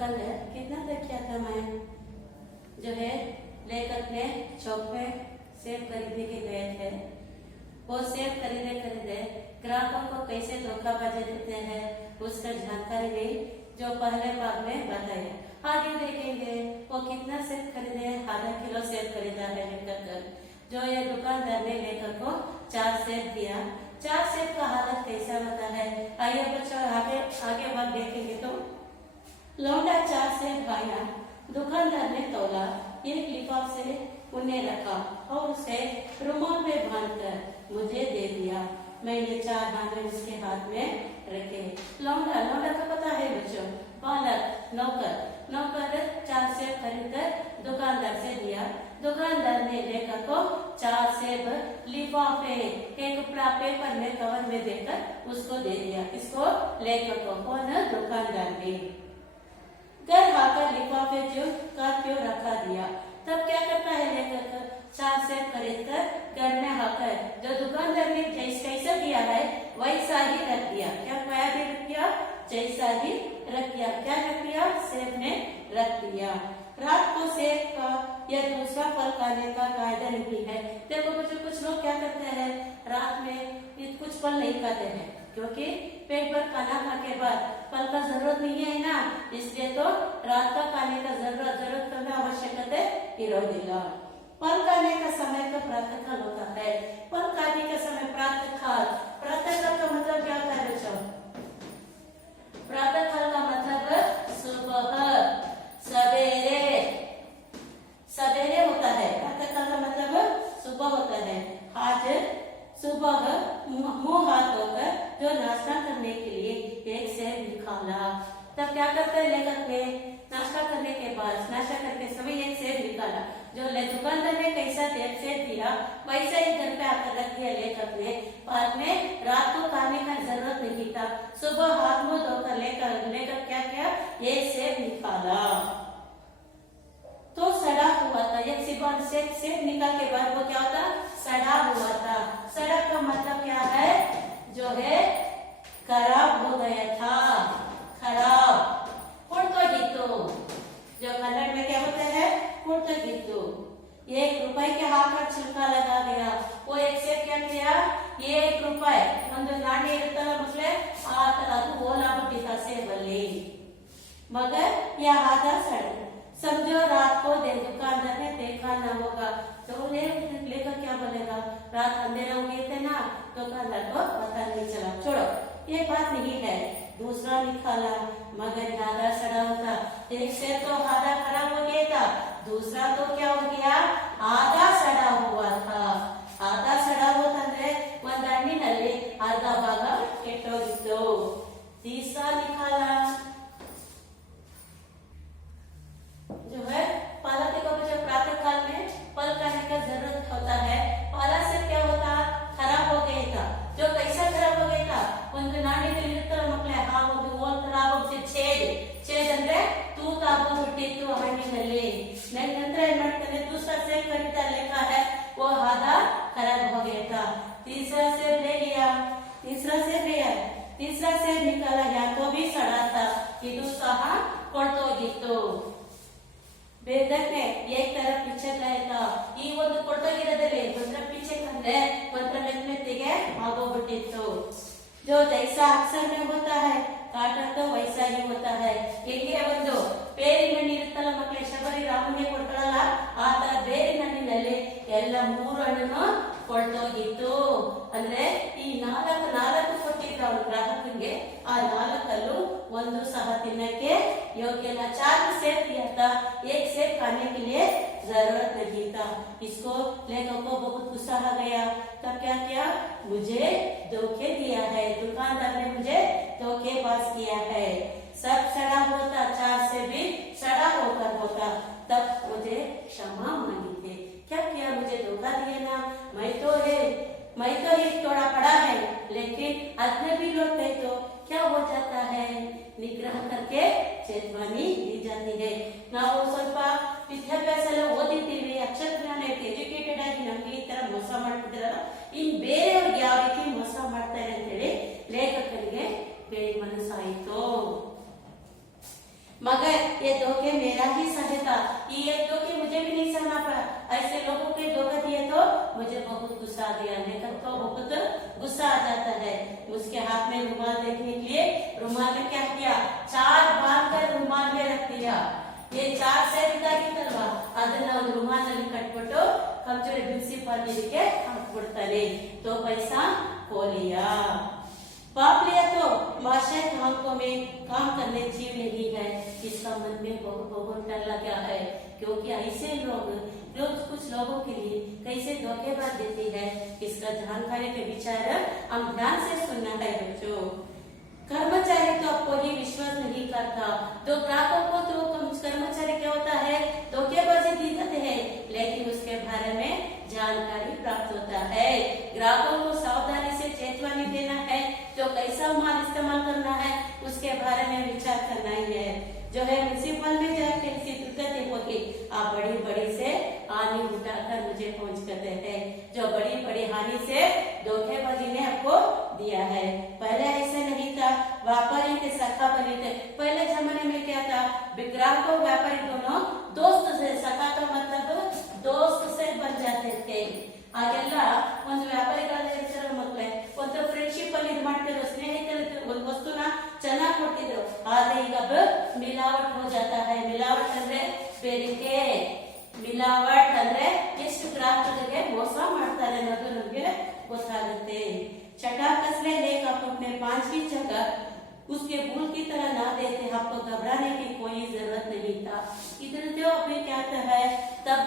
कल कितना तक किया था मैं जो है लेकर के चौक पे सेब खरीदने के गए थे। वो सेब खरीदे ग्राहकों को कैसे धोखाबाजी देते हैं उसका जानकारी भी जो पहले भाग में बताया। आगे देखेंगे वो कितना सेब खरीदे, आधा किलो सेब खरीदा है लेकर कर। जो ये दुकानदार ने लेकर को 4 सेब दिया। 4 सेब का हालत कैसा होता है आइए बच्चों आगे बात देखेंगे। तो लौंडा 4 सेब खाया, दुकानदार ने तोला, एक लिफाफ से उन्हें रखा और उसे रुमाल में बांधकर मुझे दे दिया। मैंने 4 दाने उसके हाथ में रखे। लौंडा तो पता है बच्चों, बालक, नौकर 4 सेब खरीदकर दुकानदार से दिया। दुकानदार ने लेकर को 4 सेब लिफाफे एक पेपर में कवर में देकर उसको दे दिया। किसको? लेकर को। कौन? दुकानदार ने। घर आकर लिफाफे क्यों रखा दिया। तब क्या करता है लेकर 4 सेब खरीद कर घर में आकर जो दुकानदार ने कैसा दिया है वैसा ही रख दिया। क्या रख दिया? जैसा ही रख दिया। क्या रख दिया? सेब ने रख दिया। रात को सेब का या दूसरा फल खाने का कायदा नहीं है। देखो बच्चों कुछ लोग क्या करते हैं रात में कुछ फल नहीं खाते हैं क्योंकि पेट भर खाना खा के बाद फल का जरूरत नहीं है ना, इसलिए तो रात का खाने का जरूरत करना आवश्यकता इरोदिल्ला। फल खाने का समय तो प्रातः काल होता है। फल खाने का समय प्रातः काल का मतलब क्या होता है बच्चों? प्रातः काल का मतलब सुबह, सवेरे होता है। प्रातः काल का मतलब सुबह होता है। आज सुबह मुंह हाथ धोकर जो नाश्ता करने के लिए एक सेब निकाला। तब क्या करते हैं लेखक ने नाश्ता करने के बाद नाश्ता करके समय एक सेब निकाला। जो दुकानदार ने कैसा सेब दिया वैसा ही घर पे आकर रख दिया लेखक ने। बाद में रात को खाने का जरूरत नहीं था। सुबह हाथ मुंह धोकर लेकर क्या किया? ये सेब निकाला तो सड़ा हुआ था। एक सेब निकाल के बाद वो क्या होता? सड़ा हुआ था। सड़ा का मतलब क्या है? जो है खराब हो गया था। खराब जो कन्नड़ में क्या होता है? कुर्तगित्तु। 1 रुपए के हाथ पर छिलका लगा गया। वो एक सेब क्या किया? 1 रुपए ಒಂದು ನಾಣ್ಯ ಇರುತ್ತಲ್ಲ ಮಕ್ಕಳೇ ಆ ತರ ಅದು ಓಲಾಬಿಟ್ಟಿತ್ತ ಸೇಬಲ್ಲಿ मगर यह आधा सड़। समझो रात को दुकानदार ने देखा ना होगा तो लेकर क्या बोलेगा? रात अंधेरा हो गए थे ना, दुकानदार को पता नहीं चला। छोड़ो ये बात नहीं है। दूसरा निकाला मगर आधा सड़ा होता। एक से तो आधा खराब हो गया था, दूसरा तो क्या हो गया? आधा सड़ा हुआ था। आधा सड़ा होता ಅಂದ್ರೆ ಒಂದು ಹಣ್ಣಿನಲ್ಲಿ ಅರ್ಧ ಭಾಗ ಕೆಟ್ಟೋಗಿತ್ತು। तीसरा निकाला जो है पाला। देखो बच्चों प्रातः काल में फल खाने का जरूरत होता है। पाला से क्या होता? खराब हो गया था। जो कैसा खराब हो गया था? ಒಂದು ನಾಣ್ಯದಲ್ಲಿ ಇರುತ್ತಲ್ಲ ಮಕ್ಕಳೇ ಆ ಒಂದು ಹೋಲ್ ತರ ಆಗೋಗ್ಬಿಟ್ಟು ಛೇದ್ ಅಂದ್ರೆ ತೂತು ಆಗೋಗ್ಬಿಟ್ಟಿತ್ತು ಹಣ್ಣಿನಲ್ಲಿ। ನಂತರ ಏನ್ ಮಾಡ್ತಾನೆ दूसरा सेब खरीदा लेखा है वो आधा खराब हो गया था। तीसरा सेब निकाला या तो भी सड़ा था, ಇದು ಸಹ ಕೊಳ್ತೋಗಿತ್ತು। ಬೇದಕ್ಕೆ एक तरफ पीछे गया था। ಈ ಒಂದು ಕೊಳ್ತೋಗಿರೋದಲ್ಲಿ ಒಂದರ पीछे ಅಂದ್ರೆ ಒಂದರ ಮೆತ್ತಿಗೆ ಆಗೋಗ್ಬಿಟ್ಟಿತ್ತು। जो जैसा अक्सर में होता है काटा तो वैसा ही होता है। ಹೇಗೆ ಒಂದು ಬೇರಿನ ಹಣ್ಣು ಇರುತ್ತಲ್ಲ ಮಕ್ಕಳೇ ಶಬರಿ ರಾಮನಿಗೆ ಕೊಡ್ತಾರಲ್ಲ ಆ ತರ ಬೇರಿನ ಹಣ್ಣಿನಲ್ಲಿ ಎಲ್ಲ 3 ಹಣ್ಣು ಕೊಳ್ತೋಗಿತ್ತು। ಅಂದ್ರೆ ಈ 4 ಕೊಟ್ಟಿದ್ರು ಅವ್ರ ಗ್ರಾಹಕರಿಗೆ, ಆ 4 ಒಂದು ಸಹ ತಿನ್ನಕ್ಕೆ योग्य न। 4 सेब दिया था, 1 सेब खाने के लिए जरूरत नहीं था। इसको लेखक को बहुत गुस्सा आ गया। तब क्या किया? मुझे धोखे दिया है, दुकानदार ने मुझे धोखेबाज किया है। सब सड़ा होता, 4 से भी सड़ा होकर होता तब मुझे क्षमा मांगी थी। क्या किया? मुझे धोखा दिया ना। मैं तो ही थोड़ा पड़ा है लेकिन अजनबी लोग थे तो क्या हो जाता है? निग्रह करके चेतवानी दी जाती है। ನಾವು ಸ್ವಲ್ಪ ವಿದ್ಯಾಭ್ಯಾಸ ಎಲ್ಲ ಓದಿರ್ತೀವಿ, ಅಕ್ಷರ ಜ್ಞಾನ ಇರುತ್ತೆ, ಎಜುಕೇಟೆಡ್ ಆಗಿ ನಮ್ಗೆ ಈ ತರ ಮೋಸ ಮಾಡ್ತಿದ್ರಲ್ಲ, ಇನ್ ಬೇರೆಯವ್ರಿಗೆ ಯಾವ ರೀತಿ ಮೋಸ ಮಾಡ್ತಾರೆ ಅಂತ ಹೇಳಿ ಲೇಖಕರಿಗೆ ಬೇರೆ ಮನಸ್ಸಾಯಿತು। मगर कि ये धोखे मुझे भी नहीं सहना पड़ा, ऐसे लोगों के धोखा दिए तो मुझे बहुत गुस्सा आ गया। लेखक को बहुत गुस्सा आ जाता है। उसके हाथ में रुमाल देखने के लिए रुमाल में क्या किया, चार बांध कर रुमाल में रख दिया। ये चार से ತಲ್ವಾ ಅದನ್ನ ಒಂದು ರುಮಾಲಲ್ಲಿ ಕಟ್ಬಿಟ್ಟು ಕಂಚೂರಿ ಬಿಡಿಸಿ ಪಾಲಿಗೆ ಹಾಕ್ಬಿಡ್ತಾನೆ। तो पैसा खो लिया, पाप लिया तो बादशाह के हाथों में काम करने जीव नहीं है। इसका मन में बहुत डर लगा है, क्योंकि ऐसे लोग कुछ लोगों के लिए कैसे धोखेबाज देती है, इसका जानकारी के विचार हम ध्यान से सुनना है बच्चों। कर्मचारी तो आपको ही विश्वास नहीं करता, तो ग्राहकों को तो कर्मचारी क्या होता है, धोखेबाजी दिखाते हैं, लेकिन उसके बारे में जानकारी प्राप्त होता है। ग्राहकों को सावधानी से चेतावनी देना है, जो कैसा माल इस्तेमाल करना है उसके बारे में विचार करना ही है। जो है म्यूनिसिपल में जाके किसी दुर्गति होगी, आप बड़ी बड़ी से हानि उठाकर मुझे पहुंच करते हैं, जो बड़ी बड़ी हानि से धोखेबाजी ने आपको दिया है। पहले ऐसा नहीं था, व्यापारी के सखा बने थे। पहले जमाने में क्या था, ग्राहक और व्यापारी दोनों दोस्त से, सखा का मतलब दोस्त से बन जाते थे। आगेಲ್ಲ ಒಂದು ವ್ಯಾಪಾರಿಗಳ ಹೆಸರು ಮಕ್ಕಳೇ ಒಂದು ಫ್ರೆಂಡ್ಶಿಪ್ ಅಲ್ಲಿ ಇದು ಮಾಡ್ತಿದ್ರು, ಸ್ನೇಹಿತರು ಒಂದು ವಸ್ತುನ ಚೆನ್ನಾಗಿ ಕೊಡ್ತಿದ್ರು। ಆದ್ರೆ ಈಗ ಮಿಲಾವಟ್ हो जाता है। ಮಿಲಾವಟ್ ಅಂದ್ರೆ ಬೇರಿಕೆ, ಮಿಲಾವಟ್ ಅಂದ್ರೆ ಎಷ್ಟು ಗ್ರಾಹಕರಿಗೆ ಮೋಸ ಮಾಡ್ತಾರೆ ಅನ್ನೋದು ನಮಗೆ ಗೊತ್ತಾಗುತ್ತೆ। चटाकस में लेकर आप अपने 5वीं जगह उसके भूल की तरह ना देते, आपको घबराने की कोई जरूरत नहीं था। इधर जो अभी क्या है, तब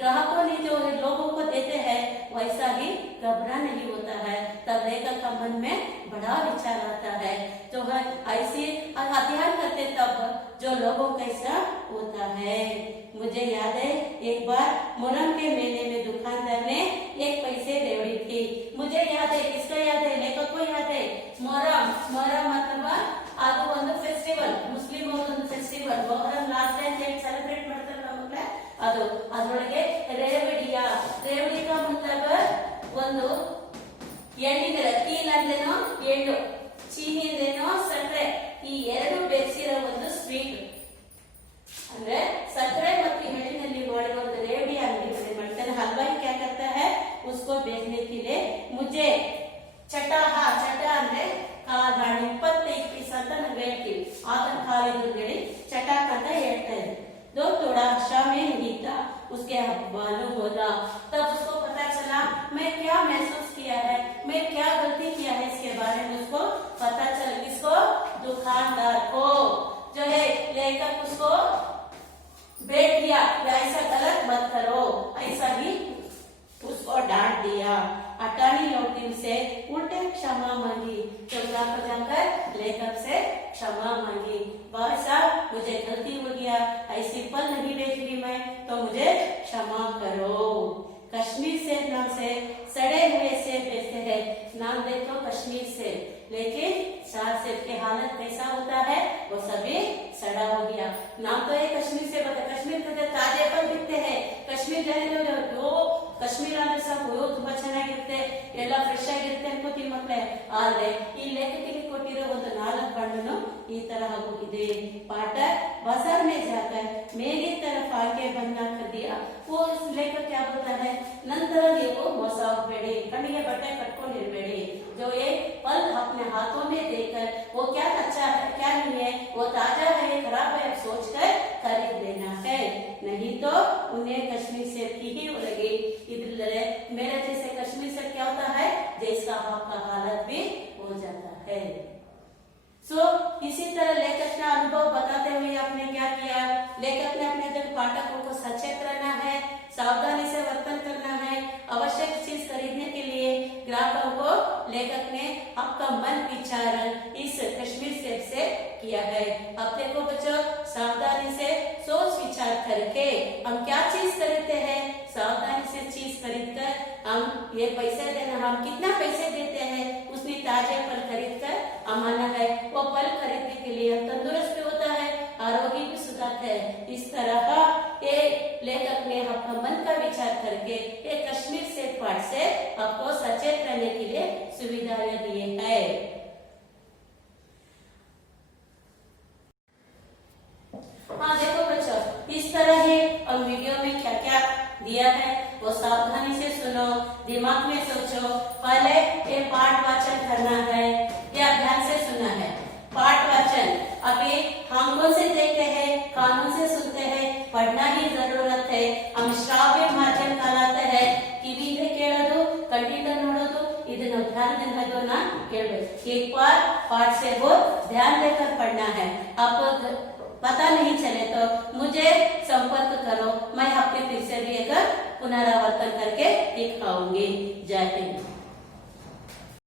ग्राहकों ने जो लोगों को देते हैं वैसा ही घबरा नहीं होता है, तब लेखक का मन में बड़ा विचार आता है। जो है ऐसे अध्ययन करते तब जो लोगों कैसा होता है। मुझे याद है एक बार मुहर्रम के मेले में दुकानदार ने एक पैसे रेवड़ी थी। मुझे याद है, किसका याद है, लेखक को याद है। मुहर्रम मतलब ಅದು ಒಂದು ಫೆಸ್ಟಿವಲ್, ಮುಸ್ಲಿಂ ಒಂದು festival. Muharram last time celebrate ಮಾಡ್ತಾರೆ ನಮ್ಮಲ್ಲಿ, ಅದು ಅದರೊಳಗೆ ರೇವಡಿ का मतलब ಒಂದು ಎಣ್ಣಿನ ತೀನ್ ಅಂದ್ರೇನೋ ಎಳ್ಳು, ಚೀನಿ ಅಂದ್ರೇನೋ ಸಕ್ಕರೆ, ಈ ಎರಡು ಬೆರೆಸಿರೋ ಒಂದು ಸ್ವೀಟ್ ಅಂದ್ರೆ ಸಕ್ಕರೆ ಮತ್ತು ಎಳ್ಳಿನಲ್ಲಿ ಮಾಡಿರೋ ಒಂದು ರೇವಡಿ अंगड़ी ಮಾಡ್ತಾರೆ। हलवाई क्या करता है, उसको बेचने के लिए मुझे चटा ಅಂದ್ರೆ ಕಾದಾಣಿ 25 ಪೀಸ್ ಅಂತ ನಾವು ಹೇಳ್ತೀವಿ, ಆಗ ಕಾಲಿದ್ರು ಹೇಳಿ ಚಟಾಕ್ ಅಂತ ಹೇಳ್ತಾ ಇದ್ರು। दो थोड़ा आशा में नहीं था, उसके मालूम होगा, तब उसको पता चला मैं क्या महसूस किया है, मैं क्या गलती किया है, इसके बारे में उसको पता चला। किसको, दुकानदार को। जो है लेकर उसको बैठ दिया, ऐसा गलत मत करो, ऐसा ही उसको डांट दिया। अटानी लौटी से उल्टे क्षमा मांगी, चौरा पर जाकर लेखक से क्षमा मांगी। भाई साहब मुझे गलती हो गया, ऐसी फल नहीं बेच रही मैं, तो मुझे क्षमा करो। कश्मीर सेब नाम से सड़े हुए सेब बेचते हैं, नाम देखो कश्मीर सेब, लेकिन सार सेब की हालत कैसा होता है, वो सभी सड़ा हो गया। नाम तो ये कश्मीर सेब होता है, कश्मीर के ताजे फल बिकते हैं। कश्मीर जाने जो कश्मीर ಅಂದ್ರೆ ಸಾಕು ತುಂಬಾ ಚೆನ್ನಾಗಿರುತ್ತೆ, ಎಲ್ಲ ಫ್ರೆಶ್ ಆಗಿರುತ್ತೆ ಅನ್ಕೋತೀವಿ ಮಕ್ಕಳೇ, ಆದ್ರೆ ಈ ಲೇಖಕಿಗೆ ಕೊಟ್ಟಿರೋ ಒಂದು 4 ಹಣ್ಣು ಈ ತರ ಆಗೋಗಿದೆ। पाठ बाजार में जाकर मेरी तरफ आके बनना कर दिया, वो लेखक क्या बोलता है, ನಂತರ ನೀವು ಮೋಸ ಹೋಗಬೇಡಿ, ಕಣ್ಣಿಗೆ ಬಟ್ಟೆ ಕಟ್ಕೊಂಡಿರಬೇಡಿ। जो ये फल अपने हाथों में देकर वो क्या अच्छा है क्या नहीं है, वो ताजा है खराब है सोचकर खरीद लेना है, नहीं तो उन्हें कश्मीर सेब की ही लगी। इधर मेरे जैसे कश्मीर सेब क्या होता है, जिसका आपका हालत भी हो जाता है। इसी तरह लेखक का अनुभव बताते हुए आपने क्या किया, लेखक ने अपने जब पाठकों को सचेत रहना है, सावधानी से वर्तन करना है। आवश्यक चीज खरीदने के लिए ग्राहकों को लेखक ने आपका मन विचारण इस कश्मीर सेब से किया है। अब देखो बच्चों, सावधानी से सोच विचार करके हम क्या चीज खरीदते हैं, सावधानी से चीज खरीद कर हम ये पैसे देना, हम कितना पैसे देते हैं, उसने ताजे फल खरीद कर अमाना है। वो फल खरीदने के लिए तंदुरुस्त भी होता है, आरोग्य भी सुधारता है। इस तरह ये लेखक ने आपका मन का विचार करके ये कश्मीर से पाठ से आपको सचेत रहने के लिए सुविधाएं दिए हैं। हाँ देखो बच्चों, इस तरह है वो सावधानी से सुनो, दिमाग में सोचो। पहले ये पाठ वाचन करना है या ध्यान से सुनना है। पाठ वाचन अभी आंखों से देखते हैं, कानों से सुनते हैं, पढ़ना ही जरूरत है। हम श्राव्य माध्यम कहलाता है। ಕಿವಿಯಿಂದ ಕೇಳೋದು, ಕಣ್ಣಿಂದ ನೋಡೋದು, ಇದನ್ನ ध्यानದಿಂದ ना ಕೇಳಬೇಕು। एक बार पाठ से वो ध्यान देकर पढ़ना है। आपको पता नहीं चले तो मुझे संपर्क करो, मैं आपके फिर से भी एक पुनरावर्तन करके दिखाऊंगी। जय हिंद।